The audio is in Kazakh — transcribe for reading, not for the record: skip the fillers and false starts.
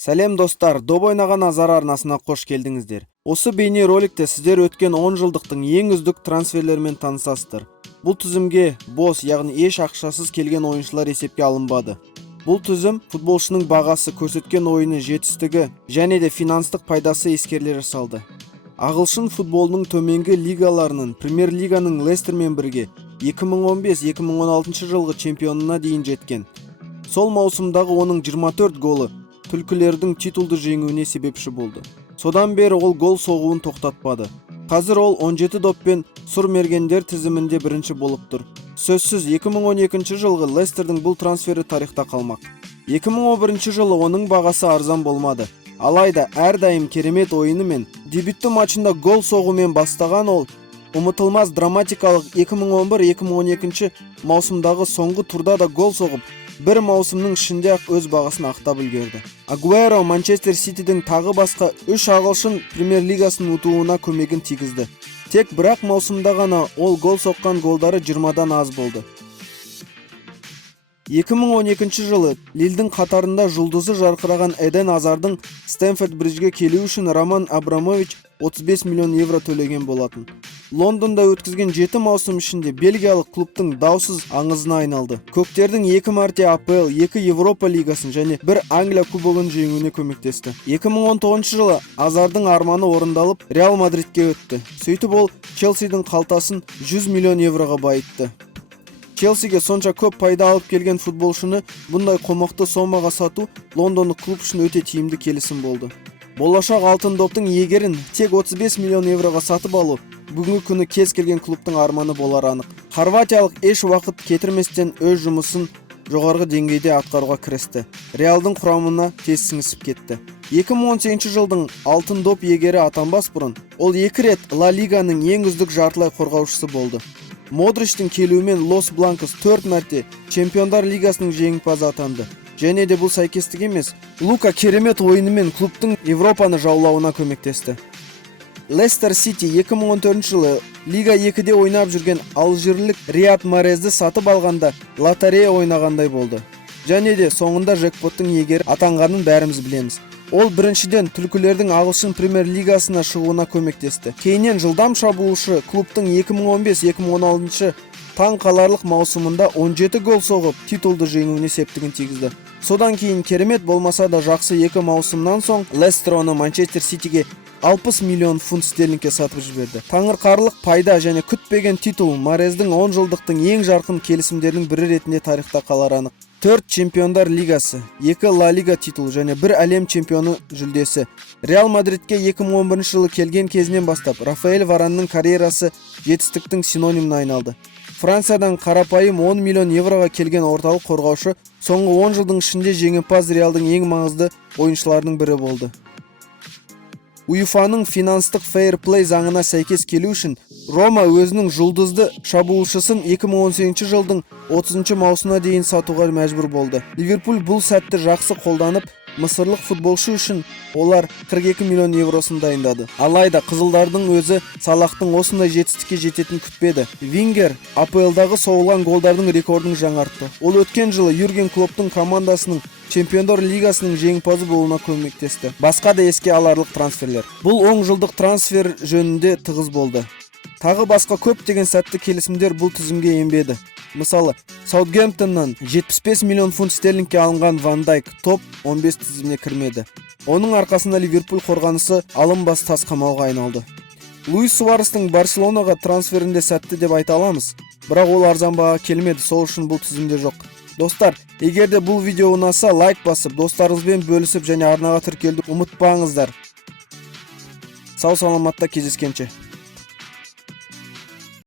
Сәлем достар, доп ойнаған азар арнасына қош келдіңіздер. Осы бейне роликте сіздер өткен 10 жылдықтың ең үздік трансферлермен танысасыздар. Бұл тізімге бос, яғни еш ақшасыз келген ойыншылар есепке алынбады. Бұл тізім футболшының бағасы, көрсеткен ойыны, жетістігі және де финанстық пайдасы ескеріле жасалды. Ағылшын футболының төменгі лигаларының Премьер лиганың Лестермен бірге 2015-2016 жылғы чемпионына дейін жеткен. Сол маусымдағы оның 24 голы түлкілердің титулды жеңуіне себепші болды. Содан бері ол гол соғуын тоқтатпады. Қазір ол 17 доппен сұр мергендер тізімінде бірінші болып тұр. Сөзсіз 2012 жылғы Лестердің бұл трансфері тарихта қалмақ. 2011 жылы оның бағасы арзан болмады. Алайда әрдайым керемет ойыны мен дебютті матчында гол соғумен бастаған ол ұмытылмас драматикалық 2011-2012 маусымдағы соңғы турда да гол соғып, бір маусымның ішінде ақ өз бағасын ақтап үлгерді. Агуэро Манчестер Ситидің тағы басқа 3 ағылшын Премьер лигасының ұтуына көмегін тигізді. Тек бірақ маусымда ғана ол гол соққан голдары 20-дан аз болды. 2012 жылы Лилдің қатарында жұлдызы жарқыраған Эден Азардың Стэнфорд Бриджге келу үшін Роман Абрамович 35 миллион евро төлеген болатын. Лондонда өткізген 7 маусым ішінде бельгиялық клубтың даусыз аңызына айналды. Көктердің 2 мәрте АПЛ, 2 Европа лигасын және 1 Англия кубогын жеңуіне көмектесті. 2019 жылы Азардың арманы орындалып, Реал Мадридке өтті. Сөйтіп ол Челсидің қалтасын 100 миллион евроға байытты. Челсиге сонша көп пайда алып келген футболшыны бұндай қомақты сомаға сату лондондық клуб үшін өте тиімді келісім болды. Болашақ алтын доптың иегерін тек 35 миллион евроға сатып алу бүгінгі күні кез келген клубтың арманы болар анық. Хорватиялық еш уақыт кетірместен өз жұмысын жоғарғы деңгейде атқаруға кірісті. Реалдың құрамына тез сіңісіп кетті. 2018 жылдың алтын доп иегері атанбас бұрын ол 2 рет Ла Лиганың ең үздік жартылай қорғаушысы болды. Модричтің келуімен Лос Бланкос 4 мәрте Чемпиондар лигасының жеңімпазы атанды. Және де бұл сәйкестік емес, Лука керемет ойынымен клубтың Европаны жаулауына көмектесті. Лестер Сити 2014 жылы Лига 2-де ойнап жүрген алжирлік Риад Марезді сатып алғанда лотерея ойнағандай болды. Және де соңында жекпоттың иегері атанғанын бәріміз білеміз. Ол біріншіден түлкілердің ағылшын Премьер лигасына шығуына көмектесті. Кейіннен жылдам шабуылшы клубтың 2015-2016 таң қаларлық маусымында 17 гол соғып, титулды жеңуіне септігін тигізді. Содан кейін керемет болмаса да жақсы 2 маусымнан соң Лестер оны Манчестер Ситиге 60 миллион фунт стерлингке сатып жіберді. Таңырқарлық пайда және күтпеген титул Марездің 10 жылдықтың ең жарқын келісімдерінің бірі ретінде тарихта қалар анық. 4 Чемпиондар лигасы, 2 Ла Лига титул және 1 әлем чемпионы жүлдесі. Реал Мадридке 2011 жылы келген кезінен бастап Рафаэль Варанның карьерасы жетістіктің синониміне айналды. Франциядан қарапайым 10 миллион евроға келген орталық қорғаушы соңғы 10 жылдың ішінде жеңімпаз Реалдың ең маңызды ойыншыларының бірі болды. УЕФАның финанстық фейр-плей заңына сәйкес келу үшін Рома өзінің жұлдызды шабуылшысын 2018 жылдың 30 маусымына дейін сатуға мәжбүр болды. Ливерпуль бұл сәтті жақсы қолданып, мысырлық футболшы үшін олар 42 миллион евросын дайындады. Алайда қызылдардың өзі Салахтың осындай жетістікке жететін күтпеді. Вингер АПЛ-дағы соғылған голдардың рекордын жаңартты. Ол өткен жылы Юрген Клоптың командасының Чемпиондар лигасының жеңімпазы болуына көмектесті. Басқа да еске аларлық трансферлер. Бұл 10 жылдық трансфер жөнінде тығыз болды. Тағы басқа көптеген сәтті келісімдер бұл тізімге енбеді. Мысалы, Саутгемптоннан 75 миллион фунт стерлингке алынған Ван Дайк топ 15 тізіміне кірмеді. Оның арқасында Ливерпуль қорғанысы алынбас тас қамауға айналды. Луис Суарестің Барселонаға трансферінде сәтті деп айта аламыз, бірақ ол арзан бағаға келмеді, сол үшін бұл тізімде жоқ. Достар, егер де бұл видео ұнаса, лайк басып, достарыңызбен бөлісіп және арнаға тіркелуді ұмытпаңыздар. Сау саламатта кездескенше.